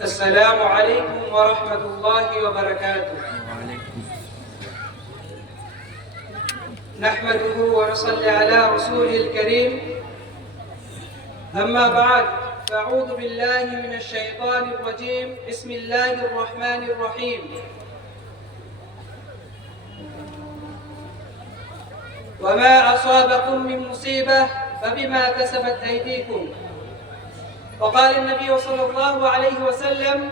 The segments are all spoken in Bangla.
السلام عليكم ورحمة الله وبركاته. نحمده ونصلي على رسوله الكريم. أما بعد فأعوذ بالله من الشيطان الرجيم. بسم الله الرحمن الرحيم. وما أصابكم من مصيبة فبما كسبت أيديكم. وقال النبي صلى الله عليه وسلم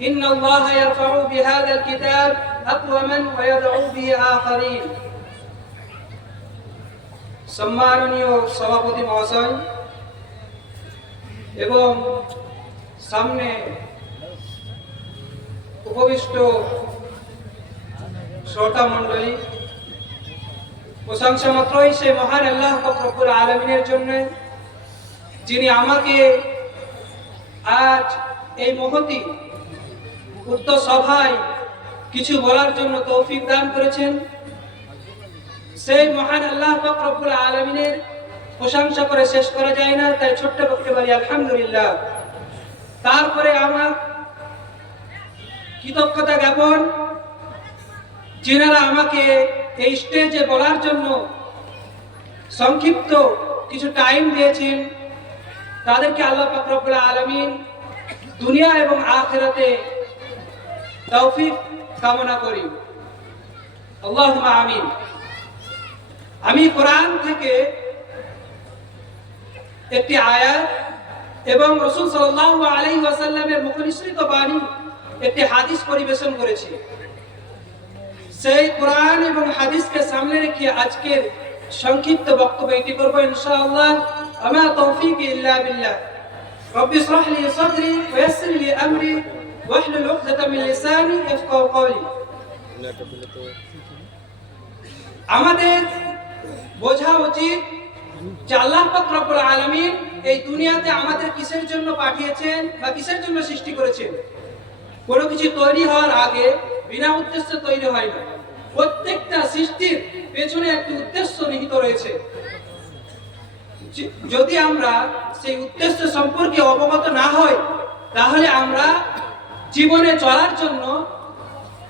إن الله يرفع بهذا الكتاب أقوما ويدعو به آخرين সম্মাননীয় সভাপতি মহাশয় এবং সামনে উপবিষ্ট শ্রোতা মণ্ডলী প্রশংসা মাত্রই সে মহান আল্লাহ ফখরুল আলমিনের জন্য যিনি আমাকে আজ এই মহতি উক্ত সভায় কিছু বলার জন্য তৌফিক দান করেছেন। সেই মহান আল্লাহ ফখরুল আলমিনের প্রশংসা করে শেষ করা যায় না, তাই ছোট্ট পক্ষে বলি, আলহামদুলিল্লাহ। তারপরে আমার কৃতজ্ঞতা জ্ঞাপন, যিনারা আমাকে এই স্টেজে বলার জন্য সংক্ষিপ্ত কিছু টাইম দিয়েছেন। তাদেরকে আল্লাহ ফাকরুল আলমিন দুনিয়া এবং আখেরাতে তৌফিক কামনা করি। আল্লাহ আমিন। আমি কোরআন থেকে একটি আয়াত এবং রসুল সাল্লাহ আলাই ওয়াসাল্লামের মুখনিসৃত বাণী একটি হাদিস পরিবেশন করেছি। সেই কোরআন এবং হাদিসকে সামনে রেখে আজকের সংক্ষিপ্ত বক্তব্য এটি করব ইনশাআল্লাহ। তৌফিক ইল্লা বিল্লাহ রব্বি ইশরাহ লি সাদরি ওয়া ইয়াসসির লি আমরি ওয়াহলুল উকদাতাম মিন লিসানি ইয়াফকাহু কওলি আমাদের বোঝা উচিত যে আল্লাহ রব্বুল আলামিন এই দুনিয়াতে আমাদের কিসের জন্য পাঠিয়েছেন বা কিসের জন্য সৃষ্টি করেছেন? কোনো কিছু তৈরি হওয়ার আগে, বিনা উদ্দেশ্যে তৈরি হয় না। প্রত্যেকটা সৃষ্টির পেছনে একটি উদ্দেশ্য নিহিত রয়েছে। যদি আমরা সেই উদ্দেশ্য সম্পর্কে অবগত না হই, তাহলে আমরা জীবনে চলার জন্য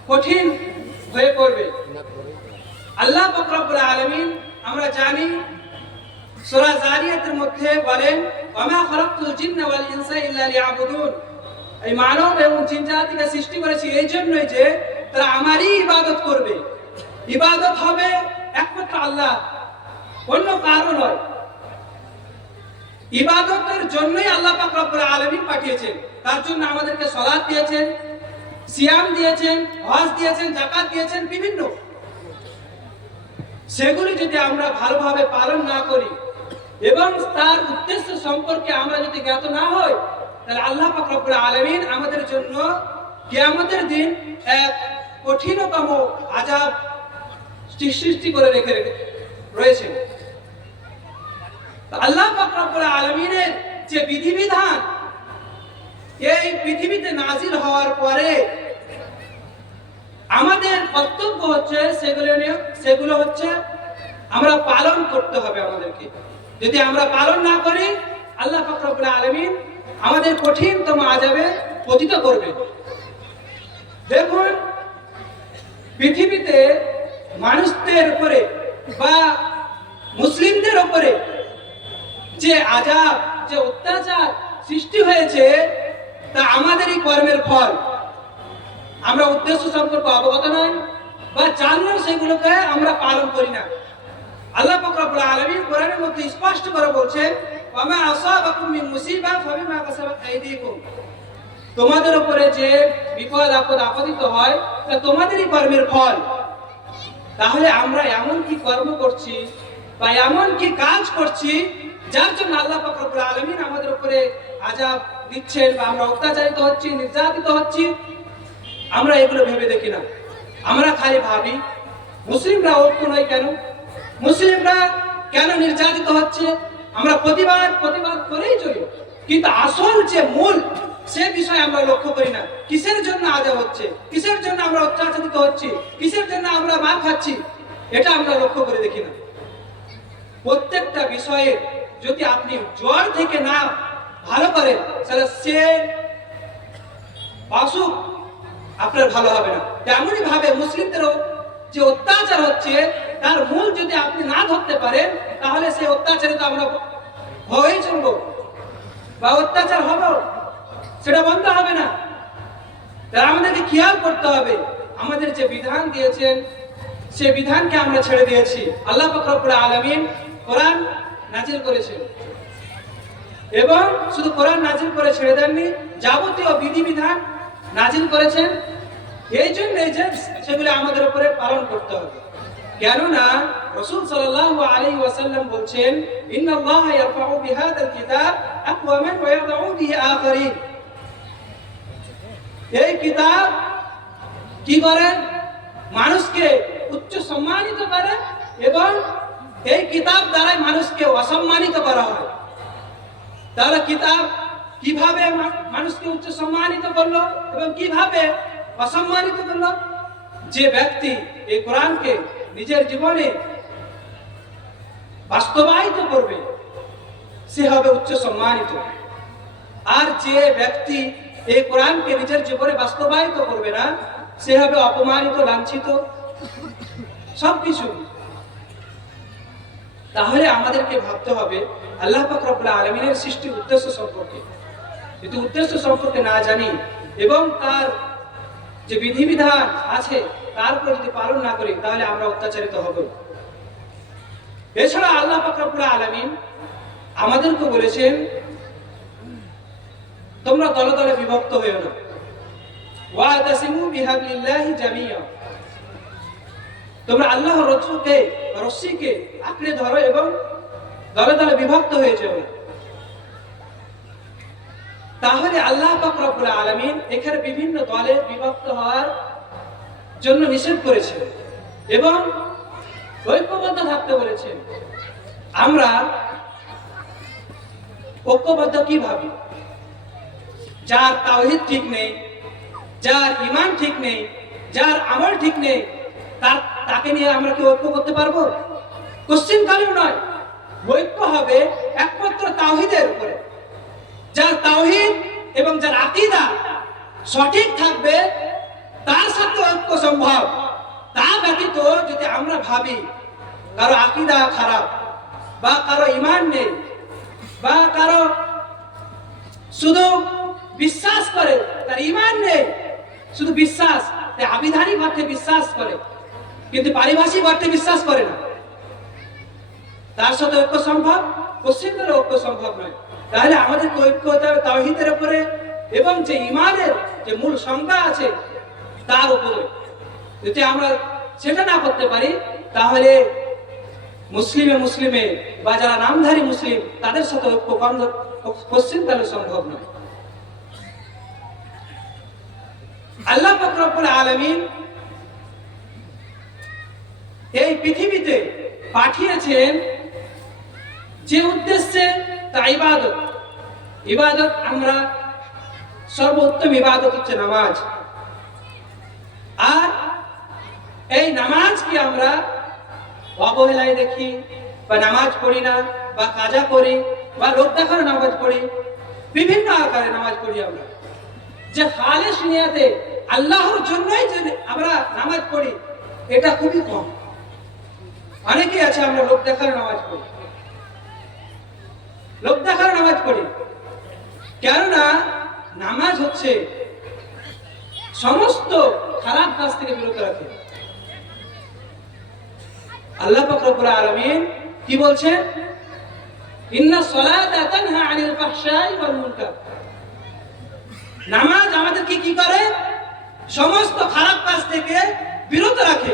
কঠিন হয়ে পড়বে। আল্লাহ বকরবুল আলমিন আমরা জানি, সূরা জারিয়াতের মধ্যে বলেন ওমা খলাকতুল জিন্না ওয়াল ইনসা ইল্লা লিয়াবুদুন। এই মানব এবং জিন সৃষ্টি করেছি এই জন্যই যে তারা আমারই ইবাদত করবে। ইবাদত হবে একমাত্র আল্লাহ, অন্য কারও নয়। ইবাদতের জন্যই আল্লাহ পাক রব্বুল আলামিন পাঠিয়েছেন। তার জন্য আমাদেরকে সালাত দিয়েছেন, সিয়াম দিয়েছেন, হজ দিয়েছেন, যাকাত দিয়েছেন, বিভিন্ন। সেগুলি যদি আমরা ভালোভাবে পালন না করি এবং তার উদ্দেশ্য সম্পর্কে আমরা যদি জ্ঞাত না হই, তাহলে আল্লাহ পাক রব্বুল আলামিন আমাদের জন্য কিয়ামতের দিন এক কঠিনতম আযাব সৃষ্টি করে রেখে রয়েছে আল্লাহ পাক রব্বুল আলামিনের যে বিধিবিধান, এই পৃথিবীতে নাজিল হওয়ার পরে আমাদের কর্তব্য হচ্ছে সেগুলো নিয়ে, সেগুলো হচ্ছে আমরা পালন করতে হবে আমাদেরকে। যদি আমরা পালন না করি, আল্লাহ ফকরবুল আলমিন আমাদের কঠিনতম আজাবে পতিত করবে। দেখুন, পৃথিবীতে মানুষদের উপরে বা মুসলিমদের উপরে যে আজাব, যে অত্যাচার সৃষ্টি হয়েছে, তা আমাদেরই কর্মের ফল। আমরা উদ্দেশ্য সম্পর্কে অবগত নয় বা জানলেও সেগুলোকে আমরা পালন করি না। আল্লাহ পাক রব্বুল আলামিন কোরআনের মধ্যে স্পষ্ট করে বলছেন ওয়া আসাবাকুম মিন মুসিবা ফাবিমা কাসাবাত আইদিকুম। তোমাদের উপরে যে বিপদ, আপদ আপতিত হয়, তা তোমাদেরই কর্মের ফল। তাহলে আমরা এমন কি কর্ম করছি, বা এমন কি কাজ করছি যার জন্য আল্লাহ রব্বুল আলামিন আমাদের উপরে আযাব দিচ্ছেন বা আমরা অত্যাচারিত হচ্ছি, নির্যাতিত হচ্ছি, আমরা এগুলো ভেবে দেখি না। আমরা খালি ভাবি, মুসলিমরা ঐক্য নয় কেন? মুসলিমরা কেন নির্যাতিত হচ্ছে? আমরা প্রতিবাদ প্রতিবাদ করেই চলি। কিন্তু আসল যে মূল, সে বিষয়ে আমরা লক্ষ্য করি না। কিসের জন্য আজা হচ্ছে? কিসের জন্য আমরা অত্যাচারিত হচ্ছি? কিসের জন্য আমরা মার খাচ্ছি? এটা আমরা লক্ষ্য করে দেখি না। প্রত্যেকটা বিষয়ে যদি আপনি জ্বর থেকে না ভালো করেন, তাহলে সে অসুখ আপনার ভালো হবে না। তেমনই ভাবে মুসলিমদেরও যে অত্যাচার হচ্ছে, তার মূল যদি আপনি না ধরতে পারেন, তাহলে সেই অত্যাচারে তো আমরা হয়েই চলবো। বা অত্যাচার হব সেটা বন্ধ হবে না। তাই আমাদেরকে খেয়াল করতে হবে। আমাদের যে বিধান দিয়েছেন সে বিধানকে আমরা ছেড়ে দিয়েছি। আল্লাহ ফকরপুর আলমিন কোরআন নাজিল করেছেন এবং শুধু কোরআন নাজিল করে ছেড়ে দেননি, যাবতীয় বিধিবিধান নাজিল করেছেন। এই জন্য যে সেগুলো আমাদের উপরে পালন করতে হবে। কেননা রসুল সাল্লাল্লাহু আলাইহি ওয়াসাল্লাম বলছেন, ইন্নাল্লাহা কিতাব আকওয়ামান এই কিতাব কি করে? মানুষকে উচ্চ সম্মানিত করে এবং এই কিতাব দ্বারাই মানুষকে অসম্মানিত করা হয়। তাহলে কিতাব কীভাবে মানুষকে উচ্চ সম্মানিত করল এবং কীভাবে অসম্মানিত করল? যে ব্যক্তি এই কোরআনকে নিজের জীবনে বাস্তবায়িত করবে, সে হবে উচ্চ সম্মানিত। আর যে ব্যক্তি এই কোরআনকে নিজের জীবনে বাস্তবায়িত করবে না, সে হবে অপমানিত, লাঞ্ছিত। সবকিছু তাহলে আমাদেরকে ভাবতে হবে আল্লাহ পাক রব্বুল আলমিনের সৃষ্টির উদ্দেশ্য সম্পর্কে। যদি উদ্দেশ্য সম্পর্কে না জানি এবং তার যে বিধিবিধান আছে, তার উপর যদি পালন না করি, তাহলে আমরা অত্যাচারিত হব। এছাড়া আল্লাহ পাক রব্বুল আলমিন আমাদেরকে বলেছেন, তোমরা দলে দলে বিভক্ত হয়েও না। তোমরা আল্লাহ রসুলকে রশ্মিকে আঁকড়ে ধরো এবং দলে দলে বিভক্ত হয়ে না। তাহলে আল্লাহ পাক এখানে বিভিন্ন দলে বিভক্ত হওয়ার জন্য নিষেধ করেছে এবং ঐক্যবদ্ধ থাকতে বলেছেন আমরা ঐক্যবদ্ধ কি ভাবি যার তাওহিদ ঠিক নেই, যার ইমান ঠিক নেই, যার আমল ঠিক নেই, তার তাকে নিয়ে আমরা কি ঐক্য করতে পারব? কোশ্চিন নয়। ঐক্য হবে একমাত্র তাওহিদের উপরে। যার তাওহিদ এবং যার আকিদা সঠিক থাকবে, তার সাথে ঐক্য সম্ভব। তা ব্যতীত যদি আমরা ভাবি কারও আকিদা খারাপ বা কারও ইমান নেই বা কারও শুধু বিশ্বাস করে তার ইমান নেই, শুধু বিশ্বাস আবিধানিক অর্থে বিশ্বাস করে। কিন্তু পারিভাষিক অর্থে বিশ্বাস করে না। তার সাথে ঐক্য সম্ভব, পশ্চিমের ঐক্য সম্ভব নয়। তাহলে আমাদের ঐক্য তাওহীদের উপরে এবং যে ইমানের যে মূল সংজ্ঞা আছে, তার উপরে। যদি আমরা সেটা না করতে পারি, তাহলে মুসলিমে মুসলিমে বা যারা নামধারী মুসলিম, তাদের সাথে ঐক্য পশ্চিম কালে সম্ভব নয়। আল্লাহ ফকরবুল আলমিন এই পৃথিবীতে পাঠিয়েছেন যে উদ্দেশ্যে তা ইবাদত। ইবাদত আমরা সর্বোত্তম ইবাদত হচ্ছে নামাজ। আর এই নামাজকে আমরা অবহেলায় দেখি, বা নামাজ পড়ি না, বা কাজা করি বা লোক দেখানো নামাজ পড়ি, বিভিন্ন আকারে নামাজ পড়ি আমরা। যে খালেস নিয়াতে আল্লাহর জন্যই যে আমরা নামাজ পড়ি, এটা খুবই কম। অনেকেই আছে, আমরা লোক দেখার নামাজ পড়ি। লোক দেখার নামাজ পড়ি। কেননা, নামাজ হচ্ছে সমস্ত খারাপ কাজ থেকে বিরত রাখে। আল্লাহ পাক রব্বুল আলামিন কি বলছেন? ইন্না সলাতা আনিল ফাহশাই ওয়াল মুনকার। নামাজ আমাদেরকে কি করে? সমস্ত খারাপ কাজ থেকে বিরত রাখে।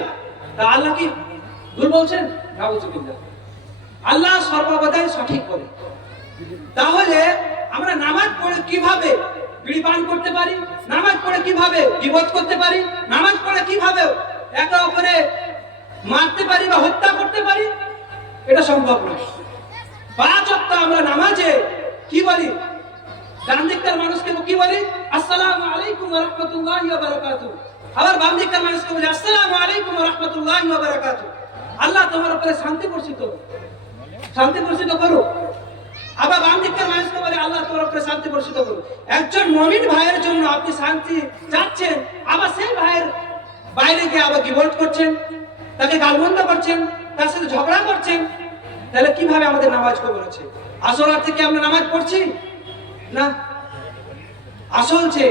তা আল্লাহ কি ভুল বলছেন? আল্লাহ সর্বদাই সঠিক বলে তাহলে আমরা নামাজ পড়ে কীভাবে বিড়ি পান করতে পারি? নামাজ পড়ে কীভাবে বিপদ করতে পারি? নামাজ পড়ে কীভাবে একে অপরে মারতে পারি বা হত্যা করতে পারি? এটা সম্ভব নয়। পাঁচ অক্ট আমরা নামাজে কি বলি? ডান মানুষকে কি বলি? আসসালামু আলাইকুম ওয়া রাহমাতুল্লাহি ওয়া বারাকাতুহু। আবার বাম দিককার মানুষকে বলি, আসসালামু আলাইকুম ওয়া রাহমাতুল্লাহি ওয়া বারাকাতুহু। তোমার উপরে শান্তি বর্ষিত। শান্তি বর্ষিত করো আবার বাম দিককার মানুষকে বলে আল্লাহ তোমার উপরে শান্তি বর্ষিত করুন একজন মমিন ভাইয়ের জন্য আপনি শান্তি চাচ্ছেন, আবার সেই ভাইয়ের বাইরে গিয়ে আবার কি করছেন, তাকে গালবন্ধ করছেন, তার সাথে ঝগড়া করছেন, তাহলে কীভাবে আমাদের নামাজ কবর হচ্ছে? আসল অর্থে কি আমরা নামাজ পড়ছি? না। আসল যে